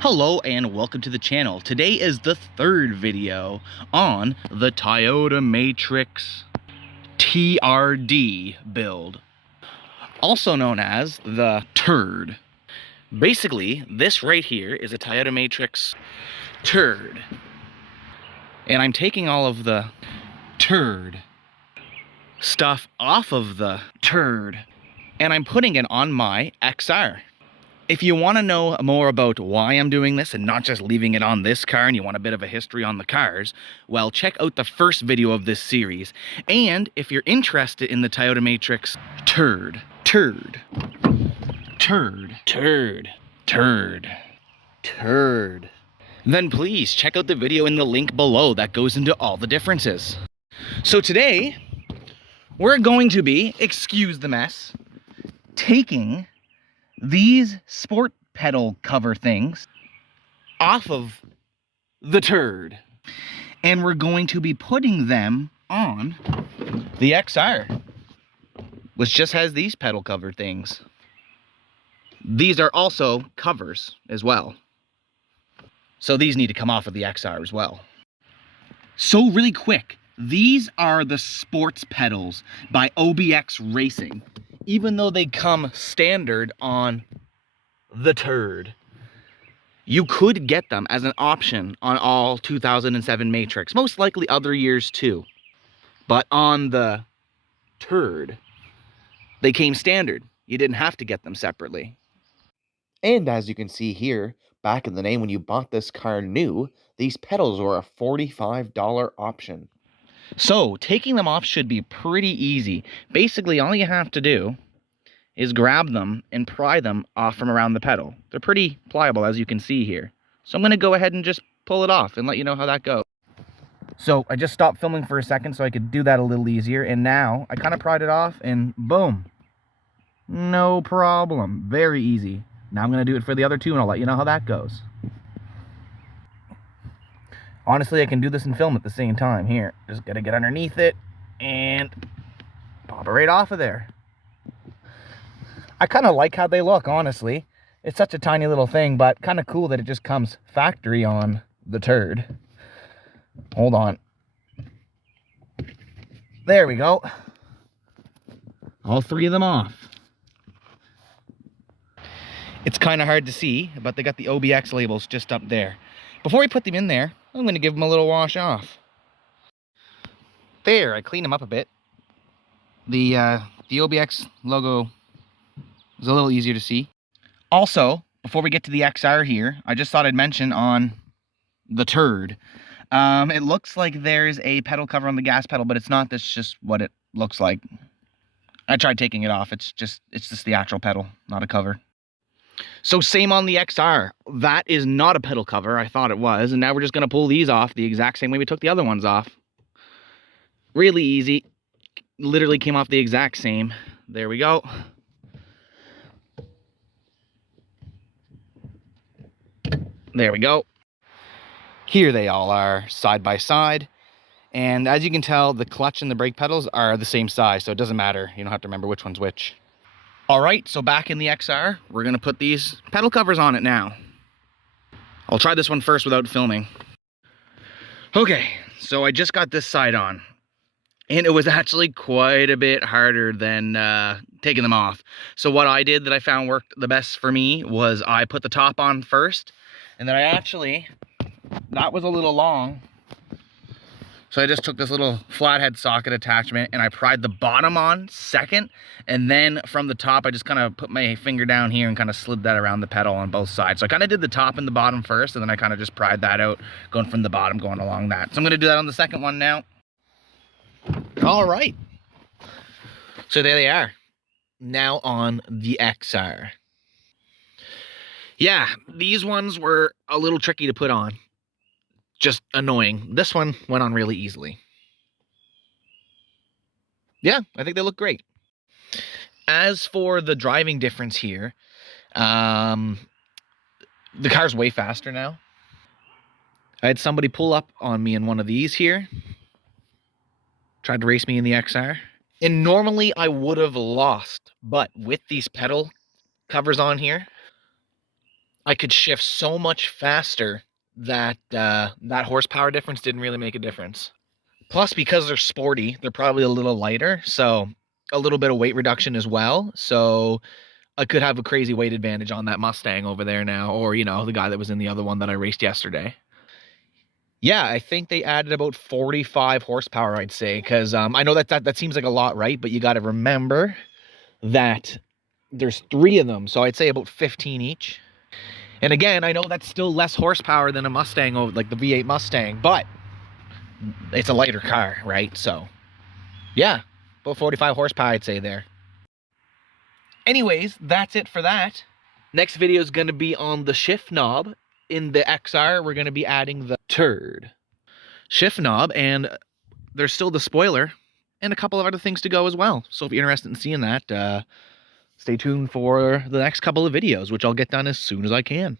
Hello and welcome to the channel. Today is the third video on the Toyota Matrix TRD build, also known as the Turd. Basically, this right here is a Toyota Matrix Turd, and I'm taking all of the Turd stuff off of the Turd, and I'm putting it on my XR. If you want to know more about why I'm doing this and not just leaving it on this car and you want a bit of a history on the cars, well, check out the first video of this series. And if you're interested in the Toyota Matrix Turd, then please check out the video in the link below that goes into all the differences. So today, we're going to be, excuse the mess, taking these sport pedal cover things off of the Turd, and we're going to be putting them on the XR, which just has these pedal cover things. These are also covers as well, so these need to come off of the XR as well. So really quick, these are the sports pedals by OBX Racing. Even though they come standard on the Turd, you could get them as an option on all 2007 Matrix, most likely other years too. But on the Turd, they came standard. You didn't have to get them separately. And as you can see here, back in the day when you bought this car new, these pedals were a $45 option. So taking them off should be pretty easy. Basically, all you have to do is grab them and pry them off from around the pedal. They're pretty pliable, as you can see here. So I'm going to go ahead and just pull it off and let you know how that goes. So I just stopped filming for a second so I could do that a little easier, and now I kind of pried it off and boom. No problem. Very easy. Now I'm going to do it for the other two and I'll let you know how that goes. Honestly, I can do this and film at the same time. Here, just got to get underneath it and pop it right off of there. I kind of like how they look, honestly. It's such a tiny little thing, but kind of cool that it just comes factory on the Turd. Hold on. There we go. All three of them off. It's kind of hard to see, but they got the OBX labels just up there. Before we put them in there, I'm going to give them a little wash off. There, I cleaned them up a bit. The OBX logo is a little easier to see. Also, before we get to the XR here, I just thought I'd mention on the Turd. It looks like there's a pedal cover on the gas pedal, but it's not. That's just what it looks like. I tried taking it off. It's just the actual pedal, not a cover. So same on the XR. That is not a pedal cover. I thought it was. And now we're just going to pull these off the exact same way we took the other ones off. Really easy. Literally came off the exact same. There we go. There we go. Here they all are, side by side. And as you can tell, the clutch and the brake pedals are the same size, so it doesn't matter. You don't have to remember which one's which. All right, so back in the XR, we're going to put these pedal covers on it now. I'll try this one first without filming. Okay, so I just got this side on. And it was actually quite a bit harder than taking them off. So what I did that I found worked the best for me was I put the top on first. And then that was a little long. So I just took this little flathead socket attachment and I pried the bottom on second. And then from the top, I just kind of put my finger down here and kind of slid that around the pedal on both sides. So I kind of did the top and the bottom first, and then I kind of just pried that out, going from the bottom, going along that. So I'm going to do that on the second one now. All right. So there they are. Now on the XR. Yeah, these ones were a little tricky to put on. Just annoying. This one went on really easily. Yeah, I think they look great. As for the driving difference here, the car's way faster now. I had somebody pull up on me in one of these here. Tried to race me in the XR. And normally I would have lost, but with these pedal covers on here, I could shift so much faster that that horsepower difference didn't really make a difference. Plus, because they're sporty, they're probably a little lighter, so a little bit of weight reduction as well. So I could have a crazy weight advantage on that Mustang over there now, or, you know, the guy that was in the other one that I raced yesterday. Yeah, I think they added about 45 horsepower, I'd say, because I know that seems like a lot, right? But you got to remember that there's 3 of them, so I'd say about 15 each. And again, I know that's still less horsepower than a Mustang, like the V8 Mustang, but it's a lighter car, right? So, yeah, about 45 horsepower, I'd say there. Anyways, that's it for that. Next video is going to be on the shift knob. In the XR, we're going to be adding the turd shift knob, and there's still the spoiler and a couple of other things to go as well. So if you're interested in seeing that, stay tuned for the next couple of videos, which I'll get done as soon as I can.